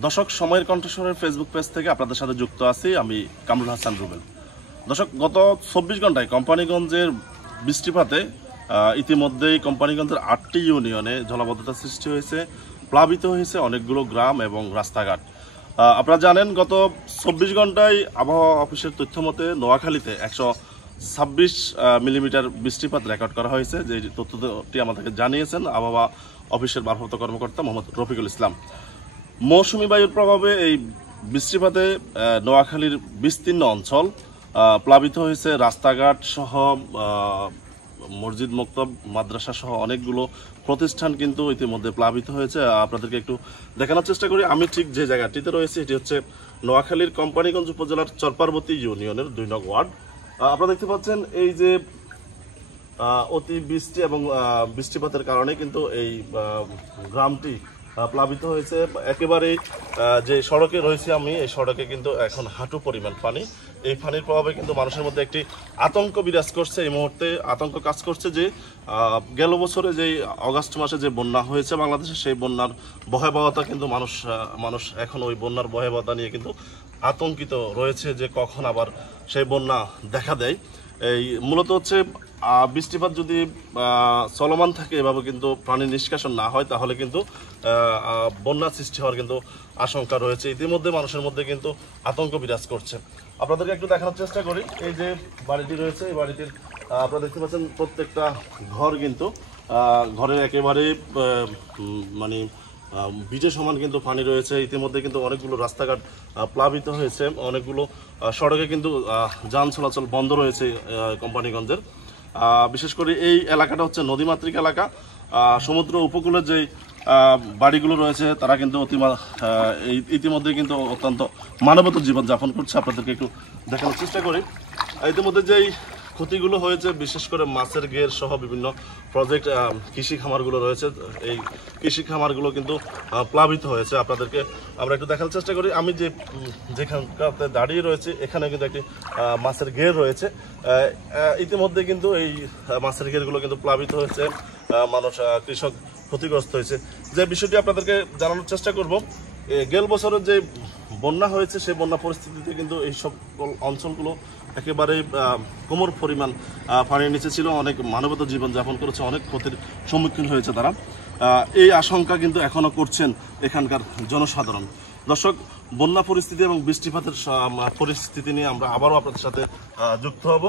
দর্শক, সময়ের কণ্ঠস্বরের ফেসবুক পেজ থেকে আপনাদের সাথে যুক্ত আছি আমি কামরুল হাসান রুবেল। দর্শক, গত 24 ঘন্টায় কোম্পানিগঞ্জের বৃষ্টিপাতে ইতিমধ্যেই কোম্পানিগঞ্জের 8টি ইউনিয়নে জলাবদ্ধতা সৃষ্টি হয়েছে, প্লাবিত হয়েছে অনেকগুলো গ্রাম এবং রাস্তাঘাট। আপনারা জানেন, গত 24 ঘন্টায় আবহাওয়া অফিসের তথ্য মতে নোয়াখালীতে 126 মিলিমিটার বৃষ্টিপাত রেকর্ড করা হয়েছে। যে তথ্যটি আমাদেরকে জানিয়েছেন আবহাওয়া অফিসের ভারপ্রাপ্ত কর্মকর্তা মোহাম্মদ রফিকুল ইসলাম। মৌসুমী বায়ুর প্রভাবে এই বৃষ্টিপাতে নোয়াখালীর বিস্তীর্ণ অঞ্চল প্লাবিত হয়েছে। রাস্তাঘাট সহ মসজিদ, মক্তব, মাদ্রাসা সহ অনেকগুলো প্রতিষ্ঠান কিন্তু ইতিমধ্যে প্লাবিত হয়েছে। আপনাদেরকে একটু দেখানোর চেষ্টা করি। আমি ঠিক যে জায়গাটিতে রয়েছে এটি হচ্ছে নোয়াখালীর কোম্পানিগঞ্জ উপজেলার চরপার্বতী ইউনিয়নের 2 নং ওয়ার্ড। আপনারা দেখতে পাচ্ছেন এই যে অতি বৃষ্টি এবং বৃষ্টিপাতের কারণে কিন্তু এই গ্রামটি প্লাবিত হয়েছে। একেবারে যে সড়কে রয়েছে আমি, এই সড়কে কিন্তু এখন হাঁটু পরিমাণ পানি। এই পানির প্রভাবে কিন্তু মানুষের মধ্যে একটি আতঙ্ক বিরাজ করছে। এই মুহূর্তে আতঙ্ক কাজ করছে যে গেল বছরে যেই অগাস্ট মাসে যে বন্যা হয়েছে বাংলাদেশে, সেই বন্যার ভয়াবহতা কিন্তু মানুষ এখন ওই বন্যার ভয়াবহতা নিয়ে কিন্তু আতঙ্কিত রয়েছে যে কখন আবার সেই বন্যা দেখা দেয়। এই মূলত হচ্ছে বৃষ্টিপাত যদি চলমান থাকে, এভাবে কিন্তু পানি নিষ্কাশন না হয়, তাহলে কিন্তু বন্যা সৃষ্টি হওয়ার কিন্তু আশঙ্কা রয়েছে। ইতিমধ্যে মানুষের মধ্যে কিন্তু আতঙ্ক বিরাজ করছে। আপনাদেরকে একটু দেখানোর চেষ্টা করি। এই যে বাড়িটি রয়েছে, এই বাড়িটির আপনারা দেখতে পাচ্ছেন প্রত্যেকটা ঘর কিন্তু ঘরের একেবারে মানে বিজে সমান কিন্তু পানি রয়েছে। ইতিমধ্যে কিন্তু অনেকগুলো রাস্তাঘাট প্লাবিত হয়েছে, অনেকগুলো সড়কে কিন্তু যান চলাচল বন্ধ রয়েছে কোম্পানিগঞ্জের। বিশেষ করে এই এলাকাটা হচ্ছে নদীমাতৃক এলাকা। সমুদ্র উপকূলের যেই বাড়িগুলো রয়েছে তারা কিন্তু ইতিমধ্যে কিন্তু অত্যন্ত মানবত জীবনযাপন করছে। আপনাদেরকে একটু দেখানোর চেষ্টা করি। ইতিমধ্যে যেই ক্ষতিগুলো হয়েছে, বিশেষ করে মাছের ঘের সহ বিভিন্ন প্রজেক্ট কৃষি খামারগুলো রয়েছে, এই কৃষি খামারগুলো কিন্তু প্লাবিত হয়েছে। আপনাদেরকে আমরা একটু দেখার চেষ্টা করি। আমি যেখানটাতে দাঁড়িয়ে রয়েছে এখানে কিন্তু একটি মাছের ঘের রয়েছে। ইতিমধ্যে কিন্তু এই মাছের ঘেরগুলো কিন্তু প্লাবিত হয়েছে, মানুষ কৃষক ক্ষতিগ্রস্ত হয়েছে। যে বিষয়টি আপনাদেরকে জানানোর চেষ্টা করব, গেল বছরের যে বন্যা হয়েছে সেই বন্যা পরিস্থিতিতে কিন্তু এই সব অঞ্চলগুলো একেবারে কোমর পরিমাণ পানির নিচে ছিল, অনেক মানবত জীবনযাপন করেছে, অনেক ক্ষতির সম্মুখীন হয়েছে তারা। এই আশঙ্কা কিন্তু এখনও করছেন এখানকার জনসাধারণ। দর্শক, বন্যা পরিস্থিতি এবং বৃষ্টিপাতের পরিস্থিতি নিয়ে আমরা আবারও আপনাদের সাথে যুক্ত হব।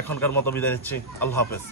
এখনকার মতো বিদায় নিচ্ছি। আল্লাহ হাফেজ।